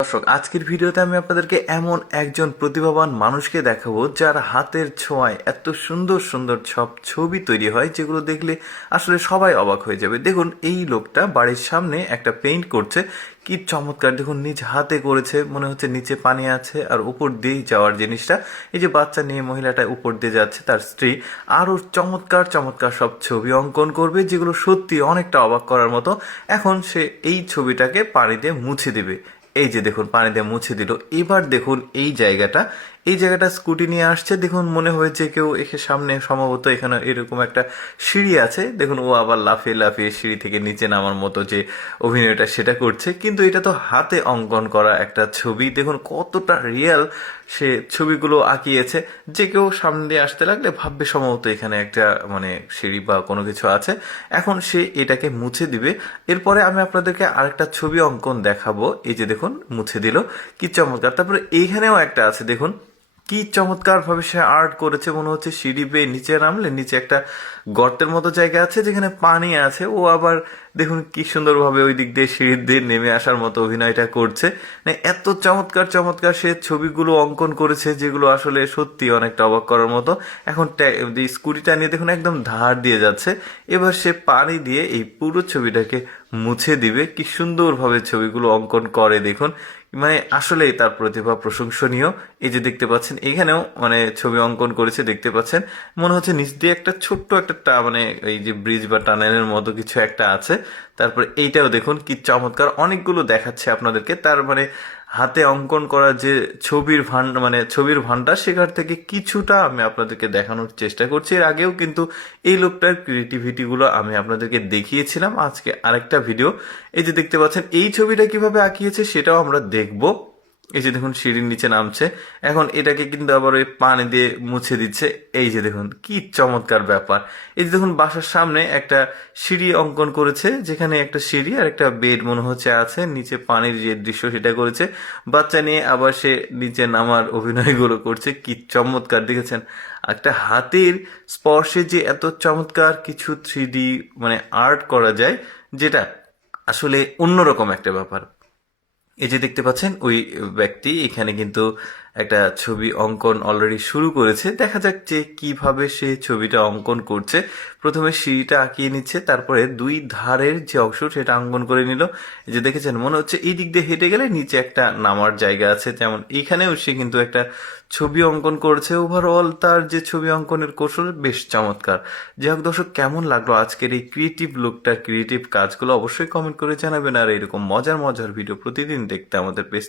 দর্শক, আজকের ভিডিওতে আমি আপনাদেরকে এমন একজন প্রতিভাবান মানুষকে দেখাবো যার হাতের ছোঁয়ায় এত সুন্দর সুন্দর সব ছবি তৈরি হয় যেগুলো দেখলে আসলে সবাই অবাক হয়ে যাবে। দেখুন, এই লোকটা বাড়ির সামনে একটা পেইন্ট করছে। কি চমৎকার! দেখুন, নিজ হাতে করেছে, মনে হচ্ছে নিচে পানি আছে আর উপর দিয়েই যাওয়ার জিনিসটা। এই যে বাচ্চা নিয়ে মহিলাটা উপর দিয়ে যাচ্ছে, তার স্ত্রী আরো চমৎকার চমৎকার সব ছবি অঙ্কন করবে যেগুলো সত্যি অনেকটা অবাক করার মতো। এখন সে এই ছবিটাকে পানি দিয়ে মুছে দিবে। এই যে দেখুন, পানি দিয়ে মুছে দিল। এবার দেখুন এই জায়গাটা স্কুটি নিয়ে আসছে। দেখুন, মনে হয়েছে কেউ এখানে সামনে, সম্ভবত এখানে এরকম একটা সিঁড়ি আছে। দেখুন, ও আবার লাফিয়ে লাফিয়ে সিঁড়ি থেকে নিচে নামার মতো যে অভিনয়টা সেটা করছে, কিন্তু এটা তো হাতে অঙ্কন করা একটা ছবি। দেখুন কতটা রিয়েল সে ছবিগুলো আঁকিয়েছে। যে কেউ সামনে দিয়ে আসতে লাগলে ভাববে সম্ভবত এখানে একটা সিঁড়ি বা কোনো কিছু আছে। এখন সে এটাকে মুছে দিবে। এরপরে আমি আপনাদেরকে আরেকটা ছবি অঙ্কন দেখাবো। এই যে দেখুন, মুছে দিল। কি চমৎকার! তারপরে এইখানেও একটা আছে, দেখুন কি চমৎকার ভাবে সে আর্ট করেছে। মনে হচ্ছে সিঁড়ি বেয়ে নিচে নামলে নিচে একটা গর্তের মতো জায়গা আছে যেখানে পানি আছে। ও আবার দেখুন কি সুন্দরভাবে ওই দিক দিয়ে সিঁড়ি দিয়ে নেমে আসার মতো অভিনয়টা করছে। এত চমৎকার চমৎকার সে ছবিগুলো অঙ্কন করেছে যেগুলো আসলে সত্যি অনেকটা অবাক করার মতো। এখন স্কুটিটা নিয়ে দেখুন একদম ধার দিয়ে যাচ্ছে। এবার সে পানি দিয়ে এই পুরো ছবিটাকে মুছে দিবে। কি সুন্দরভাবে ছবিগুলো অঙ্কন করে দেখুন। আসলেই তার প্রতিভা প্রশংসনীয়। এই যে দেখতে পাচ্ছেন, এখানেও ছবি অঙ্কন করেছে, দেখতে পাচ্ছেন। মনে হচ্ছে নিচ দিয়ে একটা ছোট্ট একটা এই যে ব্রিজ বা টানেলের মতো কিছু একটা আছে। তারপরে এইটাও দেখুন কি চমৎকার! অনেকগুলো দেখাচ্ছে আপনাদেরকে। তার হাতে অঙ্কন করা যে ছবির ভান্ডার, সেখান থেকে কিছুটা আমি আপনাদেরকে দেখানোর চেষ্টা করছি। এর আগেও কিন্তু এই লোকটার ক্রিয়েটিভিটি গুলো আমি আপনাদেরকে দেখিয়েছিলাম। আজকে আরেকটা ভিডিও। এই যে দেখতে পাচ্ছেন, এই ছবিটা কিভাবে আঁকিয়েছে সেটাও আমরা দেখবো। এই যে দেখুন, সিঁড়ির নিচে নামছে। এখন এটাকে কিন্তু আবার ওই পানি দিয়ে মুছে দিচ্ছে। এই যে দেখুন কি চমৎকার ব্যাপার! এই যে দেখুন, বাসার সামনে একটা সিঁড়ি অঙ্কন করেছে, যেখানে একটা সিঁড়ি আর একটা বেড মনে হচ্ছে আছে, নিচে পানির যে দৃশ্য সেটা করেছে। বাচ্চা নিয়ে আবার সে নিচে নামার অভিনয়গুলো করছে। কি চমৎকার! দেখেছেন, একটা হাতের স্পর্শে যে এত চমৎকার কিছু 3D আর্ট করা যায়, যেটা আসলে অন্যরকম একটা ব্যাপার। এই যে দেখতে পাচ্ছেন, ওই ব্যক্তি এখানে কিন্তু একটা ছবি অঙ্কন অলরেডি শুরু করেছে। দেখা যাক যে কিভাবে সে ছবিটা অঙ্কন করছে। প্রথমে সিঁড়িটা আঁকিয়ে নিচ্ছে, তারপরে দুই ধারের যে অংশ সেটা অঙ্কন করে নিল। এই যে দেখেছেন, মনে হচ্ছে এই দিক দিয়ে হেঁটে গেলে নিচে একটা নামার জায়গা আছে। যেমন এইখানেও সে কিন্তু একটা ছবি অঙ্কন করেছে। ওভারঅল তার যে ছবি অঙ্কনের কৌশল বেশ চমৎকার। যাই হোক দর্শক, কেমন লাগলো আজকের এই ক্রিয়েটিভ লোকটার ক্রিয়েটিভ কাজগুলো অবশ্যই কমেন্ট করে জানাবেন। আর এরকম মজার মজার ভিডিও প্রতিদিন দেখতে আমাদের পেজ